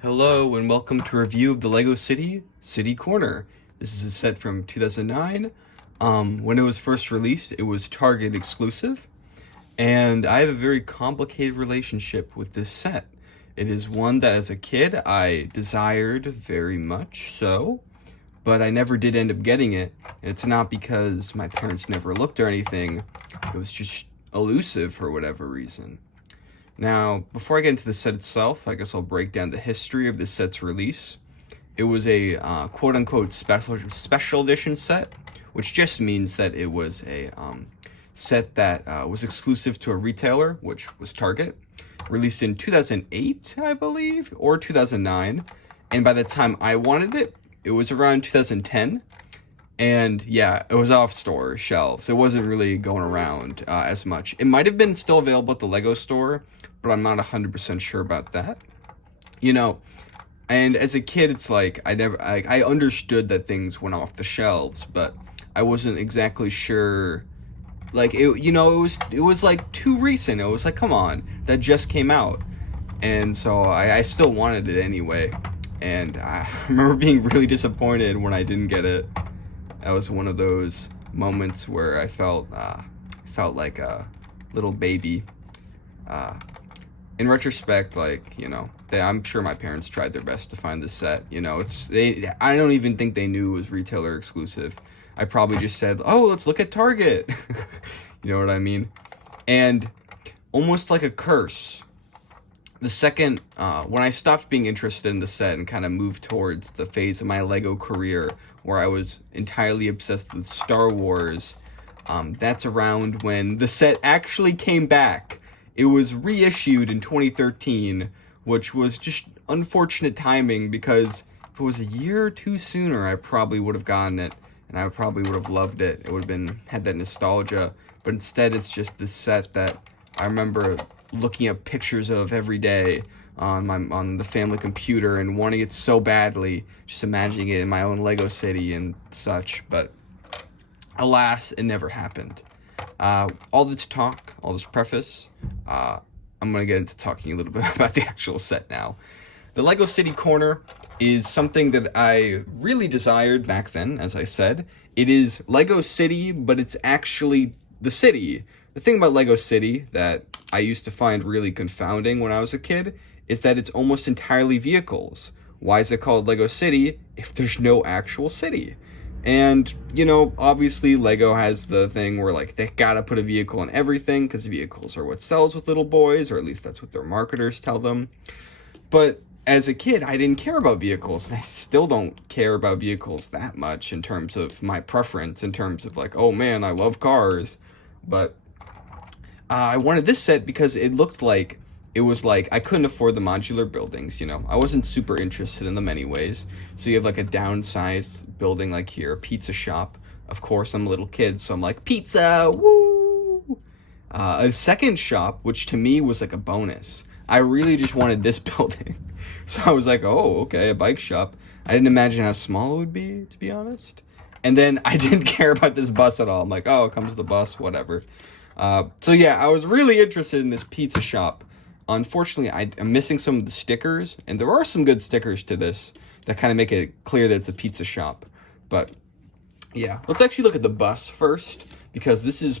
Hello and welcome to a review of the LEGO City City Corner. This is a set from 2009. When it was first released, it was Target exclusive, and I have a very complicated relationship with this set. It is one that as a kid I desired very much so, but I never did end up getting it. And it's not because my parents never looked or anything, it was just elusive for whatever reason. Now, before I get into the set itself, I guess I'll break down the history of the set's release. It was a quote-unquote special edition set, which just means that it was a set that was exclusive to a retailer, which was Target, released in 2008, I believe, or 2009, and by the time I wanted it, it was around 2010. And yeah, it was off store shelves. It wasn't really going around as much. It might have been still available at the Lego store, but I'm not 100% sure about that. You know, and as a kid, it's like I understood that things went off the shelves, but I wasn't exactly sure. Like it was like too recent. It was like, come on, that just came out, and so I still wanted it anyway. And I remember being really disappointed when I didn't get it. That was one of those moments where I felt like a little baby. In retrospect, I'm sure my parents tried their best to find this set. I don't even think they knew it was retailer exclusive. I probably just said, "Oh, let's look at Target." You know what I mean? And almost like a curse, the second when I stopped being interested in the set and kind of moved towards the phase of my Lego career where I was entirely obsessed with Star Wars, that's around when the set actually came back. It was reissued in 2013, which was just unfortunate timing because if it was a year or two sooner, I probably would have gotten it and I probably would have loved it. It would have had that nostalgia, but instead it's just this set that I remember looking at pictures of every day on the family computer and wanting it so badly, just imagining it in my own Lego city and such, but alas, it never happened. All this talk, all this preface, I'm going to get into talking a little bit about the actual set now. The Lego City Corner is something that I really desired back then, as I said. It is Lego City, but it's actually the city. The thing about Lego City that I used to find really confounding when I was a kid is that it's almost entirely vehicles. Why is it called Lego City if there's no actual city? And, obviously Lego has the thing where, they gotta put a vehicle in everything because vehicles are what sells with little boys, or at least that's what their marketers tell them. But as a kid, I didn't care about vehicles, and I still don't care about vehicles that much in terms of my preference, in terms of oh man, I love cars. But I wanted this set because it looked like I couldn't afford the modular buildings, I wasn't super interested in them anyways. So you have a downsized building here, a pizza shop. Of course, I'm a little kid, so I'm like, pizza, woo! A second shop, which to me was a bonus. I really just wanted this building. So I was like, oh, okay, a bike shop. I didn't imagine how small it would be, to be honest. And then I didn't care about this bus at all. I'm like, oh, it comes the bus, whatever. So yeah, I was really interested in this pizza shop. Unfortunately, I'm missing some of the stickers, and there are some good stickers to this that kind of make it clear that it's a pizza shop. But yeah, let's actually look at the bus first, because this is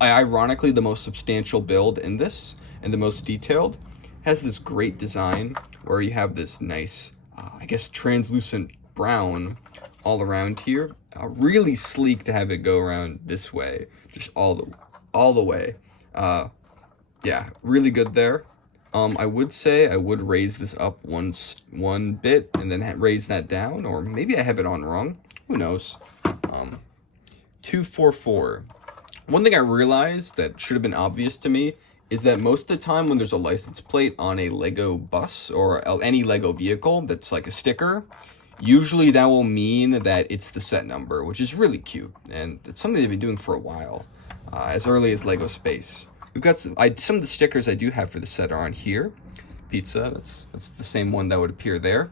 ironically the most substantial build in this and the most detailed. It has this great design where you have this nice, I guess, translucent brown all around here. Really sleek to have it go around this way, just all the way. Yeah, really good there. I would say I would raise this up one bit and then raise that down, or maybe I have it on wrong. Who knows? 244. One thing I realized that should have been obvious to me is that most of the time when there's a license plate on a Lego bus or any Lego vehicle that's a sticker, usually that will mean that it's the set number, which is really cute, and it's something they've been doing for a while, as early as Lego Space. We've got some of the stickers I do have for the set are on here. Pizza, that's the same one that would appear there.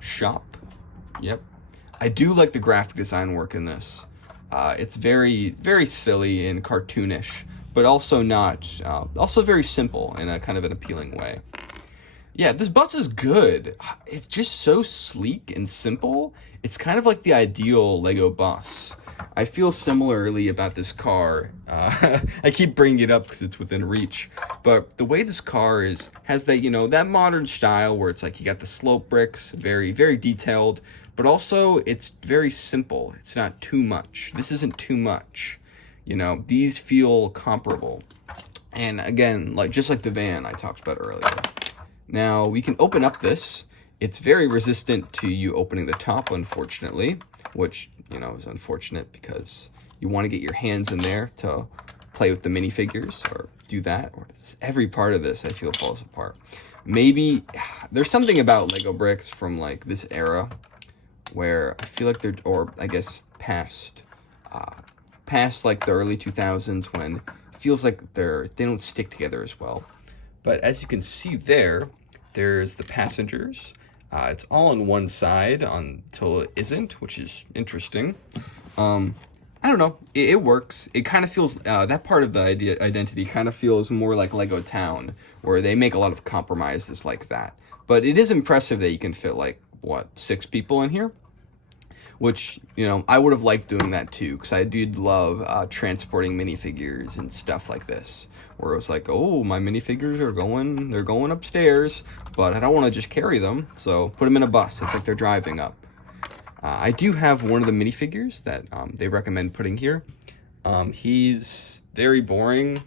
Shop, yep. I do like the graphic design work in this. It's very, very silly and cartoonish, but also not, also very simple in a kind of an appealing way. Yeah, this bus is good. It's just so sleek and simple. It's kind of like the ideal Lego bus. I feel similarly about this car. I keep bringing it up because it's within reach. But the way this car has that, that modern style where it's like you got the slope bricks, very, very detailed, but also it's very simple. It's not too much. This isn't too much. These feel comparable. And again, just like the van I talked about earlier. Now we can open up this. It's very resistant to you opening the top, unfortunately, which, is unfortunate because you want to get your hands in there to play with the minifigures or do that. Or every part of this I feel falls apart. Maybe there's something about Lego bricks from like this era where I feel like or I guess past like the early 2000s when it feels like they don't stick together as well. But as you can see there's the passengers. It's all on one side until it isn't, which is interesting. I don't know. It works. It kind of feels, that part of the identity kind of feels more like Lego Town, where they make a lot of compromises like that. But it is impressive that you can fit, 6 people in here? Which, I would have liked doing that too, because I do love transporting minifigures and stuff like this. Where it was like, oh, my minifigures they're going upstairs, but I don't want to just carry them, so put them in a bus. It's like they're driving up. I do have one of the minifigures that they recommend putting here. He's very boring.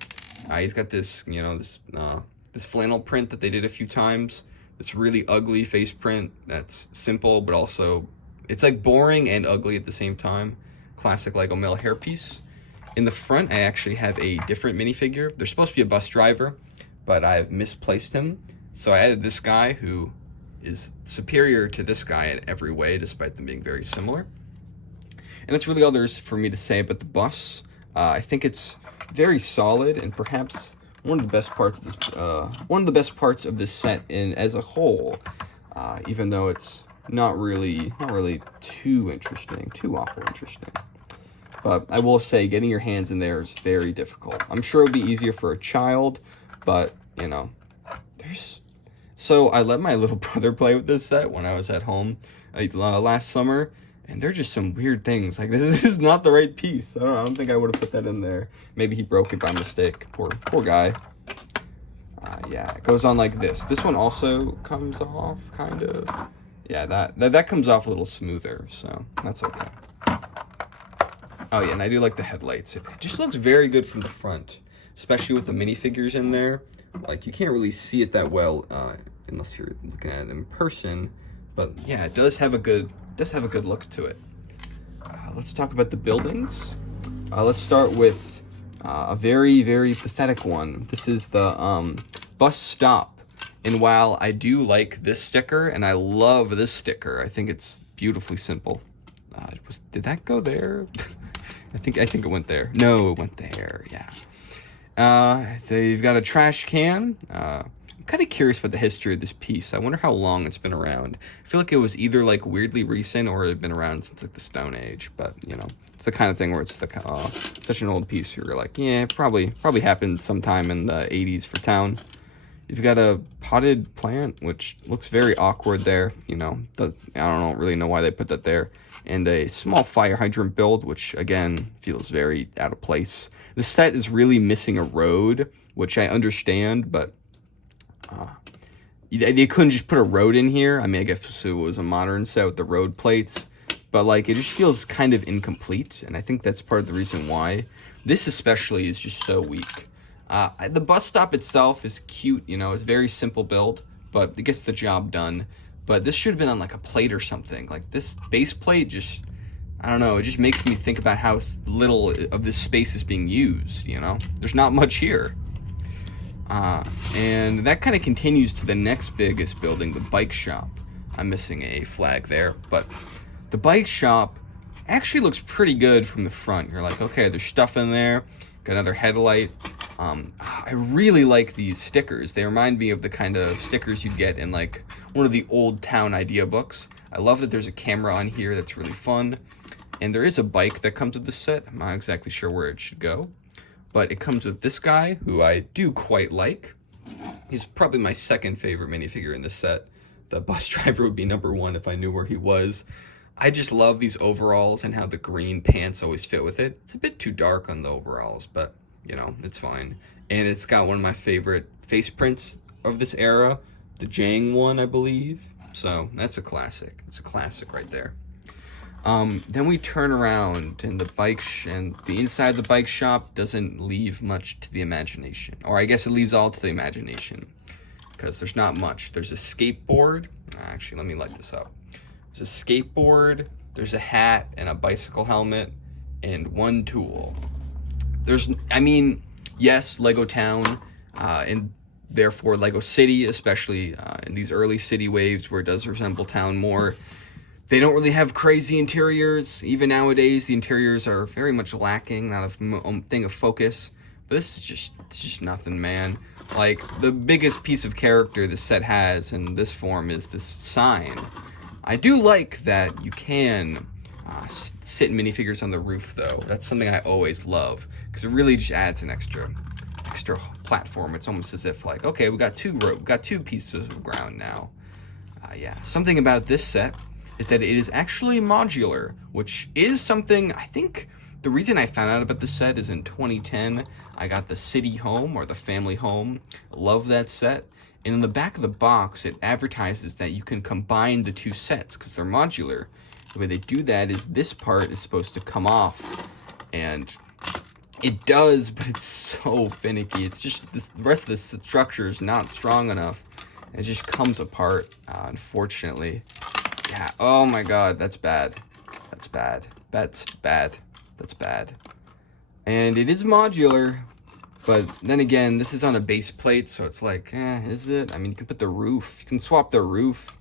He's got this, this flannel print that they did a few times. This really ugly face print that's simple, but also it's like boring and ugly at the same time. Classic Lego male hairpiece. In the front, I actually have a different minifigure. There's supposed to be a bus driver, but I've misplaced him. So I added this guy who is superior to this guy in every way, despite them being very similar. And that's really all there is for me to say about the bus. I think it's very solid and perhaps one of the best parts of this set as a whole. Even though it's not really too awful interesting. But I will say, getting your hands in there is very difficult. I'm sure it would be easier for a child, but, So I let my little brother play with this set when I was at home last summer, and there are just some weird things. Like, this is not the right piece. I don't think I would have put that in there. Maybe he broke it by mistake. Poor guy. Yeah, it goes on like this. This one also comes off, kind of. Yeah, that comes off a little smoother, so that's okay. Oh yeah, and I do like the headlights. It just looks very good from the front, especially with the minifigures in there. Like, you can't really see it that well unless you're looking at it in person. But yeah, it does have a good look to it. Let's talk about the buildings. Let's start with a very, very pathetic one. This is the bus stop. And while I do like this sticker, and I love this sticker, I think it's beautifully simple. Did that go there? I think it went there. No, it went there. Yeah. They've got a trash can. I'm kind of curious about the history of this piece. I wonder how long it's been around. I feel like it was either weirdly recent or it had been around since the Stone Age. But it's the kind of thing where it's such an old piece. You're like, yeah, probably happened sometime in the 80s for town. You've got a potted plant, which looks very awkward there. I don't really know why they put that there. And a small fire hydrant build, which again feels very out of place. The set is really missing a road, which I understand, but they couldn't just put a road in here. I mean, I guess it was a modern set with the road plates, but it just feels kind of incomplete, and I think that's part of the reason why. This especially is just so weak. The bus stop itself is cute, it's a very simple build, but it gets the job done. But this should have been on a plate or something. This base plate I don't know, it just makes me think about how little of this space is being used, There's not much here. And that kind of continues to the next biggest building, the bike shop. I'm missing a flag there, but the bike shop actually looks pretty good from the front. You're like, okay, there's stuff in there. Got another headlight. I really like these stickers. They remind me of the kind of stickers you'd get in one of the old town idea books. I love that there's a camera on here that's really fun. And there is a bike that comes with the set. I'm not exactly sure where it should go. But it comes with this guy, who I do quite like. He's probably my second favorite minifigure in this set. The bus driver would be number one if I knew where he was. I just love these overalls and how the green pants always fit with it. It's a bit too dark on the overalls, but, you know, it's fine. And it's got one of my favorite face prints of this era, the Jang one, I believe. So that's a classic. It's a classic right there. Then we turn around, and the inside of the bike shop doesn't leave much to the imagination. Or I guess it leaves all to the imagination, because there's not much. There's a skateboard. Actually, let me light this up. There's a skateboard, there's a hat and a bicycle helmet, and one tool. Yes, Lego Town, and therefore Lego City, especially in these early city waves where it does resemble town more. They don't really have crazy interiors. Even nowadays, the interiors are very much lacking, not a thing of focus. But this is just nothing, man. Like, the biggest piece of character this set has in this form is this sign. I do like that you can sit in minifigures on the roof, though. That's something I always love, because it really just adds an extra platform. It's almost as if, like, okay, we got two pieces of ground now. Yeah, something about this set is that it is actually modular, which is something, I think, the reason I found out about this set is in 2010, I got the City Home, or the Family Home. Love that set. And in the back of the box, it advertises that you can combine the two sets, because they're modular. The way they do that is this part is supposed to come off, and it does, but it's so finicky. It's just, the rest of the structure is not strong enough. It just comes apart, unfortunately. Yeah, oh my god, that's bad. That's bad. That's bad. That's bad. And it is modular, but then again, this is on a base plate, so it's like, is it? I mean, you can put the roof, you can swap the roof.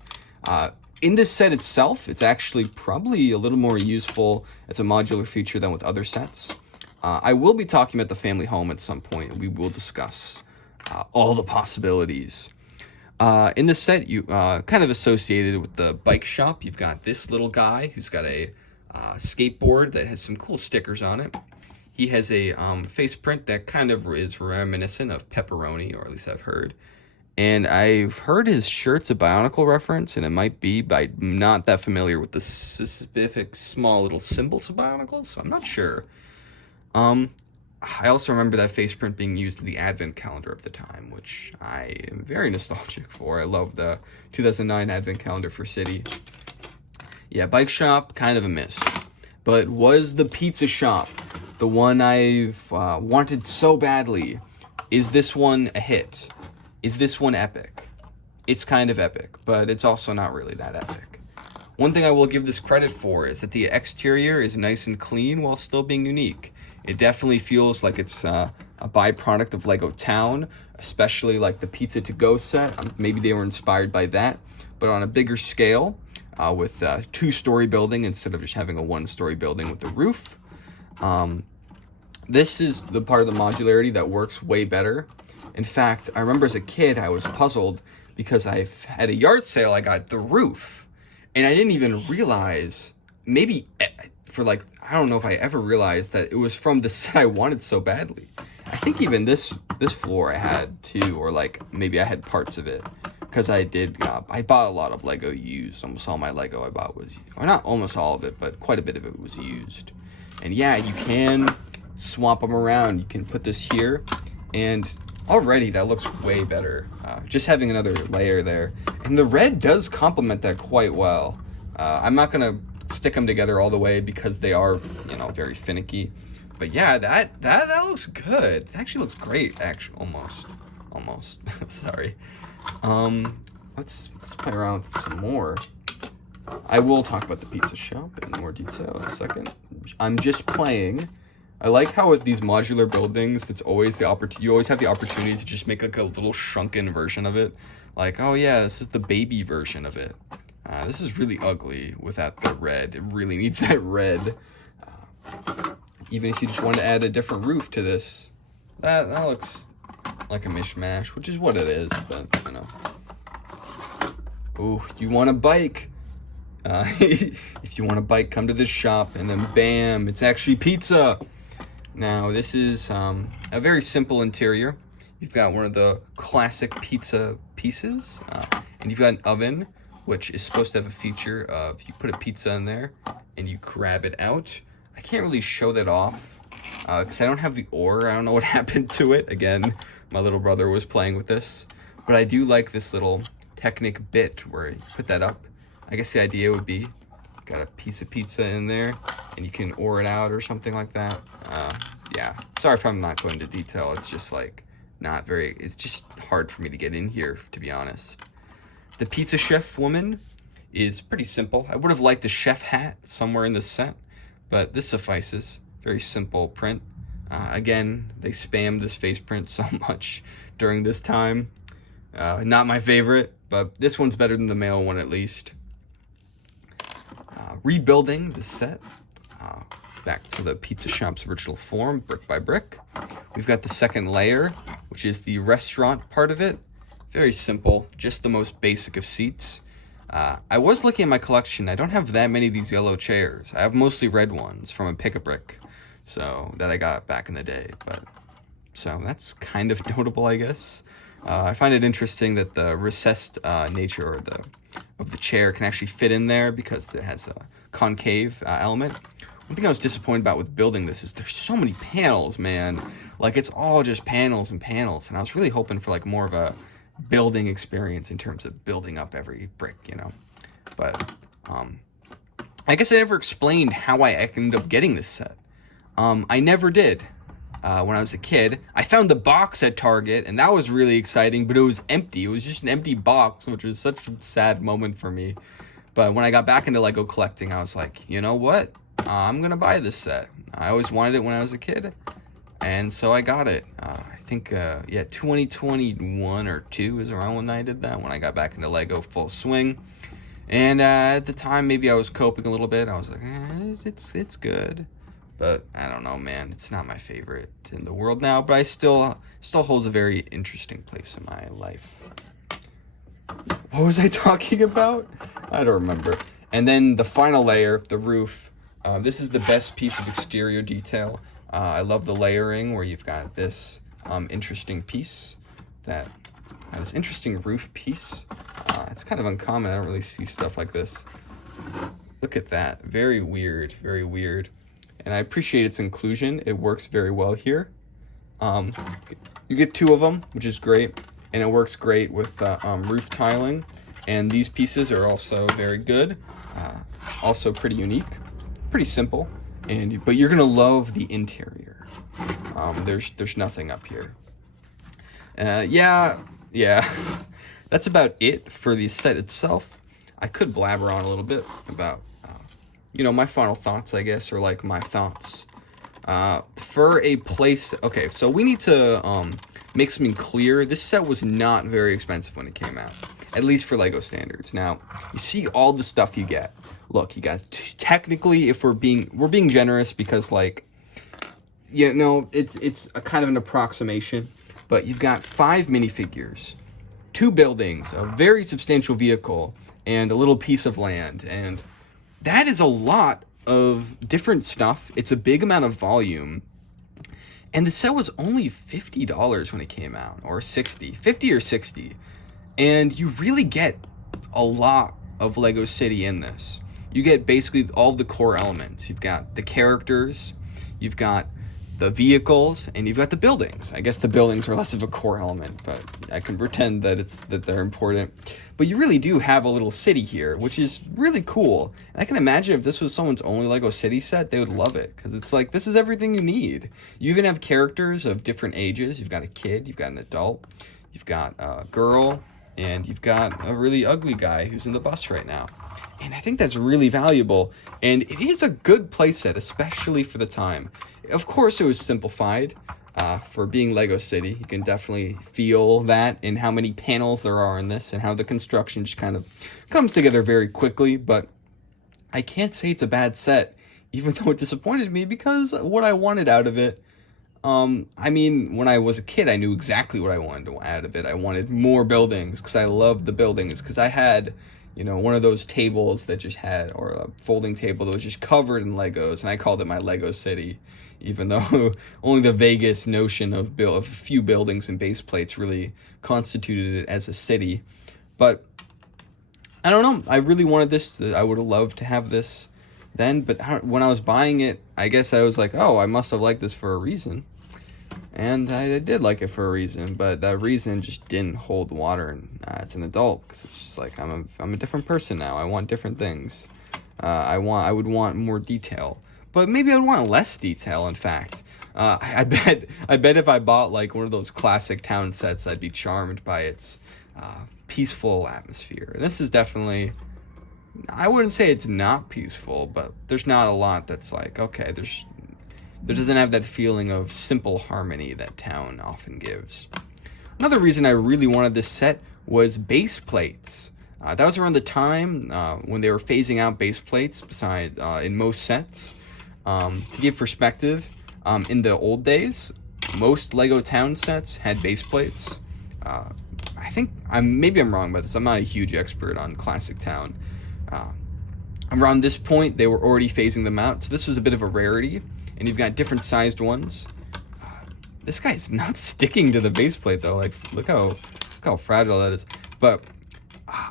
In this set itself, it's actually probably a little more useful as a modular feature than with other sets. I will be talking about the Family Home at some point, and we will discuss all the possibilities. In this set, you kind of associated with the bike shop, you've got this little guy who's got a skateboard that has some cool stickers on it. He has a face print that kind of is reminiscent of Pepperoni, or at least I've heard. And I've heard his shirt's a Bionicle reference, and it might be, but I'm not that familiar with the specific small little symbols of Bionicles, so I'm not sure. I also remember that face print being used in the Advent calendar of the time, which I am very nostalgic for. I love the 2009 Advent calendar for City. Yeah, bike shop, kind of a miss. But was the pizza shop the one I've wanted so badly? Is this one a hit? Is this one epic? It's kind of epic, but it's also not really that epic. One thing I will give this credit for is that the exterior is nice and clean while still being unique. It definitely feels like it's a byproduct of Lego Town, especially like the Pizza to Go set. Maybe they were inspired by that, but on a bigger scale, with a two-story building instead of just having a one-story building with a roof. This is the part of the modularity that works way better. In fact, I remember as a kid, I was puzzled because at a yard sale, I got the roof, and I didn't even realize, maybe for like, I don't know if I ever realized that it was from the set I wanted so badly. I think even this floor I had too, or like maybe I had parts of it, because I bought a lot of Lego used. Almost all my Lego I bought was, or not almost all of it, but quite a bit of it was used. And yeah, you can swap them around. You can put this here, and already that looks way better. Just having another layer there, and the red does complement that quite well. I'm not gonna stick them together all the way because they are, very finicky. But yeah, that looks good. It actually looks great. Actually, almost. Sorry. Let's play around with some more. I will talk about the pizza shop in more detail in a second. I'm just playing. I like how with these modular buildings, it's always you always have the opportunity to just make like a little shrunken version of it. Like, oh yeah, this is the baby version of it. This is really ugly without the red. It really needs that red. Even if you just want to add a different roof to this, that looks like a mishmash, which is what it is, but, Ooh, you want a bike? If you want a bike, come to this shop, and then bam, it's actually pizza. Now, this is a very simple interior. You've got one of the classic pizza pieces, and you've got an oven, which is supposed to have a feature of you put a pizza in there and you grab it out. I can't really show that off because I don't have the ore. I don't know what happened to it. Again, my little brother was playing with this, but I do like this little Technic bit where you put that up. I guess the idea would be got a piece of pizza in there and you can ore it out or something like that. Yeah, sorry if I'm not going into detail. It's just like it's just hard for me to get in here, to be honest. The pizza chef woman is pretty simple. I would have liked a chef hat somewhere in the set, but this suffices. Very simple print. Again, they spammed this face print so much during this time. Not my favorite, but this one's better than the male one at least. Rebuilding the set back to the pizza shop's original form, brick by brick. We've got the second layer, which is the restaurant part of it. Very simple, just the most basic of seats. I was looking at my collection. I don't have that many of these yellow chairs. I have mostly red ones from a Pick-a-Brick, so that I got back in the day. But so that's kind of notable, I guess. I find it interesting that the recessed nature of the chair can actually fit in there because it has a concave element. One thing I was disappointed about with building this is there's so many panels, man. Like, it's all just panels and panels, and I was really hoping for like more of a building experience in terms of building up every brick, you know. But I guess I never explained how I ended up getting this set. I never did. When I was a kid, I found the box at Target, and that was really exciting, but it was empty. It was just an empty box, which was such a sad moment for me. But when I got back into Lego collecting, I was like, you know what? I'm gonna buy this set. I always wanted it when I was a kid, and so I got it. I think, 2021 or 2 is around when I did that, when I got back into Lego full swing. And at the time, maybe I was coping a little bit. I was like, it's good. But I don't know, man. It's not my favorite in the world now, but I still holds a very interesting place in my life. What was I talking about? I don't remember. And then the final layer, the roof. This is the best piece of exterior detail. I love the layering where you've got this interesting piece, this interesting roof piece. It's kind of uncommon. I don't really see stuff like this. Look at that. Very weird, very weird. And I appreciate its inclusion. It works very well here. You get 2 of them, which is great. And it works great with roof tiling. And these pieces are also very good. Also pretty unique. Pretty simple. But you're gonna love the interior. There's nothing up here. Yeah. That's about it for the set itself. I could blabber on a little bit about my final thoughts, I guess, or like my thoughts. For a place, okay, so we need to make something clear. This set was not very expensive when it came out, at least for Lego standards. Now, you see all the stuff you get. Look, you got, technically, if we're being generous, because like, it's a kind of an approximation, but you've got 5 minifigures, 2 buildings, a very substantial vehicle, and a little piece of land, and that is a lot of different stuff. It's a big amount of volume. And the set was only $50 when it came out, or $50 or $60. And you really get a lot of Lego City in this. You get basically all the core elements. You've got the characters, you've got the vehicles, and you've got the buildings. I guess the buildings are less of a core element, but I can pretend that they're important. But you really do have a little city here, which is really cool. And I can imagine if this was someone's only Lego City set, they would love it, because it's like, this is everything you need. You even have characters of different ages. You've got a kid, you've got an adult, you've got a girl, and you've got a really ugly guy who's in the bus right now. And I think that's really valuable, and it is a good playset, especially for the time. Of course, it was simplified for being Lego City. You can definitely feel that in how many panels there are in this and how the construction just kind of comes together very quickly. But I can't say it's a bad set, even though it disappointed me, because what I wanted out of it, I mean, when I was a kid, I knew exactly what I wanted out of it. I wanted more buildings because I loved the buildings, because I had, you know, one of those tables that just had, or a folding table that was just covered in Legos, and I called it my Lego city, even though only the vaguest notion of a few buildings and base plates really constituted it as a city. But I don't know. I really wanted this. I would have loved to have this then, but when I was buying it, I guess I was like, oh, I must have liked this for a reason. And I did like it for a reason, but that reason just didn't hold water as an adult, because it's just like I'm a different person now. I want different things. I would want more detail, but maybe I would want less detail. In fact, I bet if I bought like one of those classic town sets, I'd be charmed by its peaceful atmosphere. And this is definitely, I wouldn't say it's not peaceful, but there's not a lot that's like, okay, there doesn't have that feeling of simple harmony that town often gives. Another reason I really wanted this set was base plates. That was around the time when they were phasing out base plates in most sets. To give perspective, in the old days, most Lego town sets had base plates. I think, maybe I'm wrong about this. I'm not a huge expert on classic town. Around this point, they were already phasing them out, so this was a bit of a rarity. And you've got different sized ones. This guy's not sticking to the base plate though. Like, look how fragile that is. But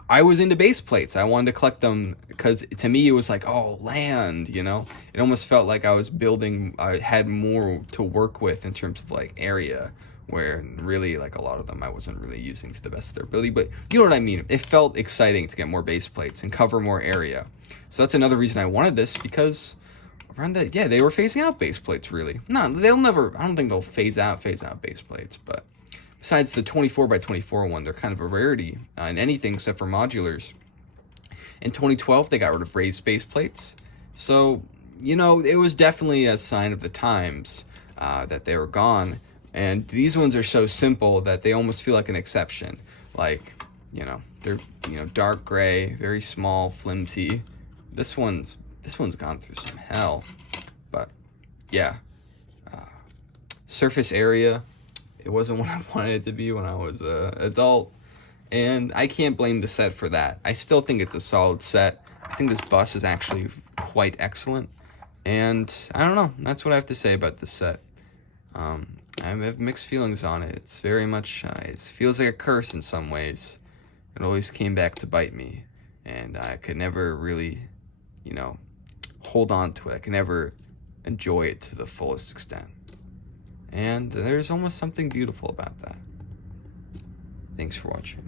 I was into base plates. I wanted to collect them because to me it was like, oh, land, you know? It almost felt like I was building, I had more to work with in terms of like area, where really like a lot of them I wasn't really using to the best of their ability. But you know what I mean? It felt exciting to get more base plates and cover more area. So that's another reason I wanted this, because they were phasing out base plates, really. No, they'll never, I don't think they'll phase out base plates, but besides the 24x24 one, they're kind of a rarity in anything except for modulars. In 2012, they got rid of raised base plates. So, you know, it was definitely a sign of the times that they were gone. And these ones are so simple that they almost feel like an exception. Like, you know, they're, you know, dark gray, very small, flimsy. This one's gone through some hell. But yeah, surface area, it wasn't what I wanted it to be when I was an adult, and I can't blame the set for that. I still think it's a solid set. I think this bus is actually quite excellent, and I don't know, that's what I have to say about this set. I have mixed feelings on it. It's very much, it feels like a curse in some ways. It always came back to bite me, and I could never really, you know, hold on to it. I can never enjoy it to the fullest extent. And there's almost something beautiful about that. Thanks for watching.